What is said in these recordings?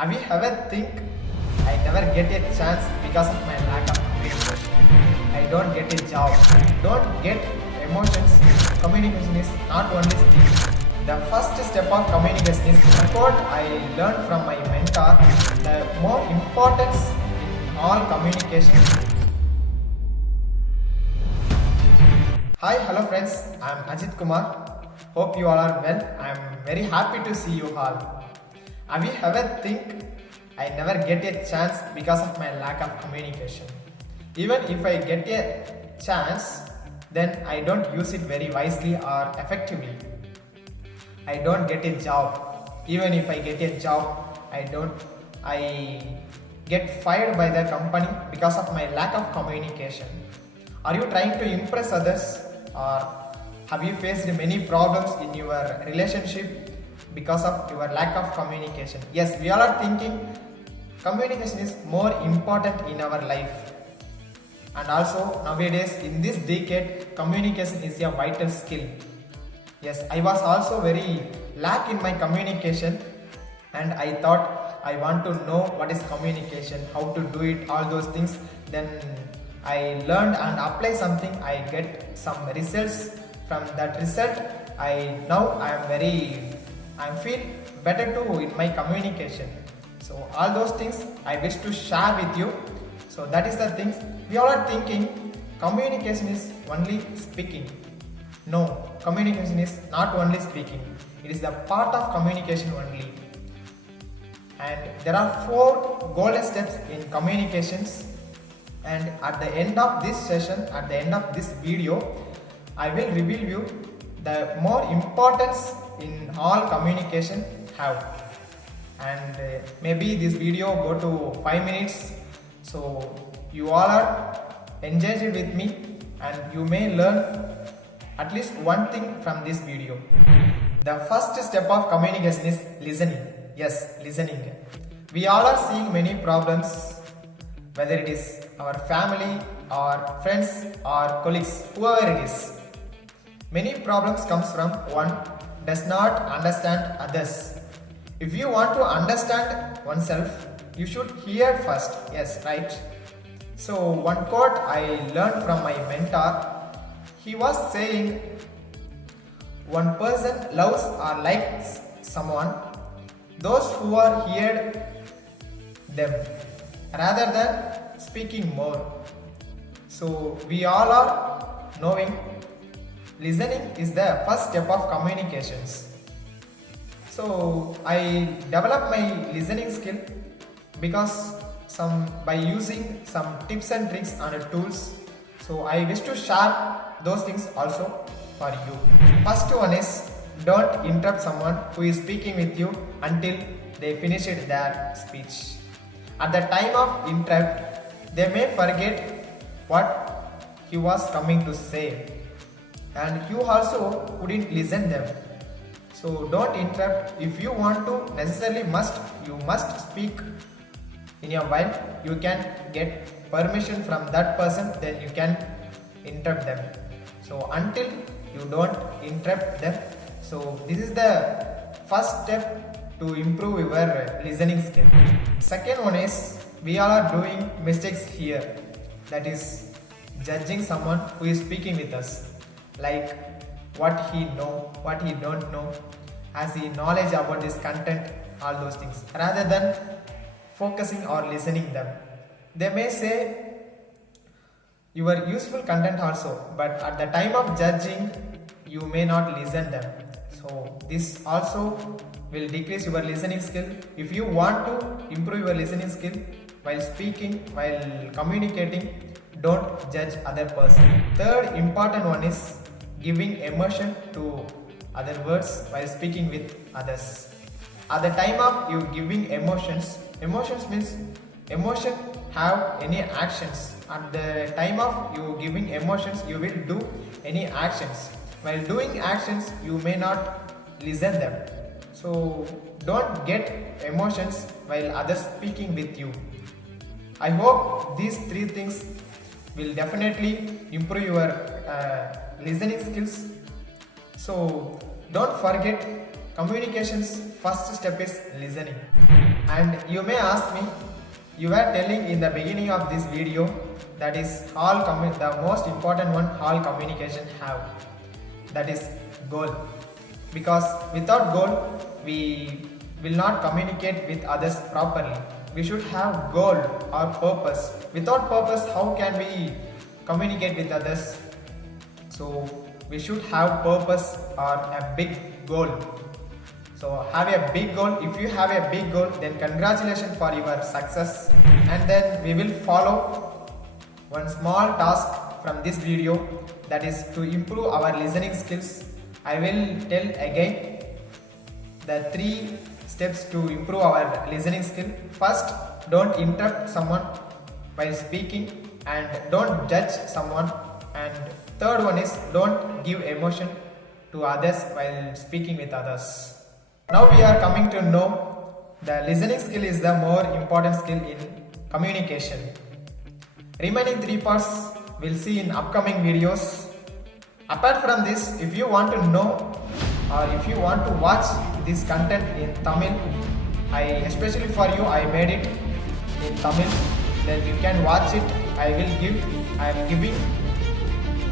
Have you ever think I never get a chance because of my lack of communication? I don't get a job. I don't get emotions. Communication is not only speaking. The first step of communication is what I learned from my mentor. The more importance in all communication. Hi, hello friends. I'm Ajit Kumar. Hope you all are well. I'm very happy to see you all. Have you ever think I never get a chance because of my lack of communication? Even if I get a chance, then I don't use it very wisely or effectively. I don't get a job. Even if I get a job, I get fired by the company because of my lack of communication. Are you trying to impress others, or have you faced many problems in your relationship because of your lack of communication? Yes, we all are thinking communication is more important in our life. And also nowadays in this decade, communication is a vital skill. Yes, I was also very lack in my communication, and I thought I want to know what is communication, how to do it, all those things. Then I learned and apply something. I get some results. From that result, I feel better too in my communication. So all those things I wish to share with you. So that is the things we all are thinking. Communication is only speaking. No, communication is not only speaking. It is the part of communication only. And there are 4 golden steps in communications. And at the end of this session, at the end of this video, I will reveal you the more importance in all communication have. And maybe this video go to 5 minutes, so you all are engaged with me and you may learn at least one thing from this video. The first step of communication is listening. Yes, listening. We all are seeing many problems, whether it is our family or friends or colleagues, whoever it is. Many problems comes from one does not understand others. If you want to understand oneself, you should hear first. Yes, right? So one quote I learned from my mentor, he was saying, one person loves or likes someone, those who are heard them, rather than speaking more. So we all are knowing listening is the first step of communications. So I developed my listening skill because by using some tips and tricks and tools. So I wish to share those things also for you. First one is, don't interrupt someone who is speaking with you until they finish their speech. At the time of interrupt, they may forget what he was coming to say, and you also couldn't listen them. So don't interrupt. If you want to you must speak in a while. You can get permission from that person, then you can interrupt them. So until you don't interrupt them. So this is the first step to improve your listening skill. Second one is, we all are doing mistakes here. That is judging someone who is speaking with us, like what he know, what he don't know, has he knowledge about this content, all those things, rather than focusing or listening them. They may say your useful content also, but at the time of judging, you may not listen them. So this also will decrease your listening skill. If you want to improve your listening skill while speaking, while communicating, don't judge other person. Third important one is giving emotion to other words while speaking with others. At the time of you giving emotions means emotion have any actions. At the time of you giving emotions, you will do any actions. While doing actions, you may not listen them. So don't get emotions while others speaking with you. I hope these 3 things will definitely improve your listening skills. So don't forget, communication's first step is listening. And you may ask me, you were telling in the beginning of this video that is the most important one all communication have, that is goal. Because without goal we will not communicate with others properly. We should have goal or purpose. Without purpose, how can we communicate with others? So we should have purpose or a big goal. So have a big goal. If you have a big goal, then congratulations for your success. And then we will follow one small task from this video, that is to improve our listening skills. I will tell again the 3 steps to improve our listening skill. First, don't interrupt someone while speaking and don't judge someone. And third one is don't give emotion to others while speaking with others. Now we are coming to know the listening skill is the more important skill in communication. Remaining 3 parts we'll see in upcoming videos. Apart from this, if you want to know or if you want to watch this content in Tamil, especially for you, I made it in Tamil. Then you can watch it. I am giving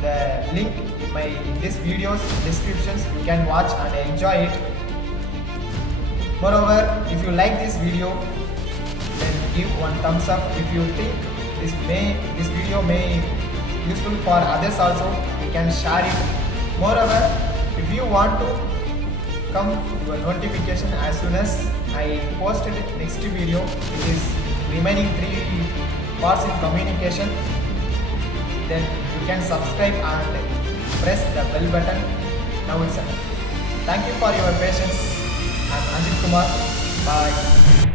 the link in this video's descriptions. You can watch and enjoy it. Moreover, if you like this video, then give one thumbs up. If you think this video may useful for others also, you can share it. Moreover, if you want to come your notification as soon as I posted next video, which is remaining 3 parts in communication, then you can subscribe and press the bell button now itself. Thank you for your patience. I'm Anjit Kumar. Bye.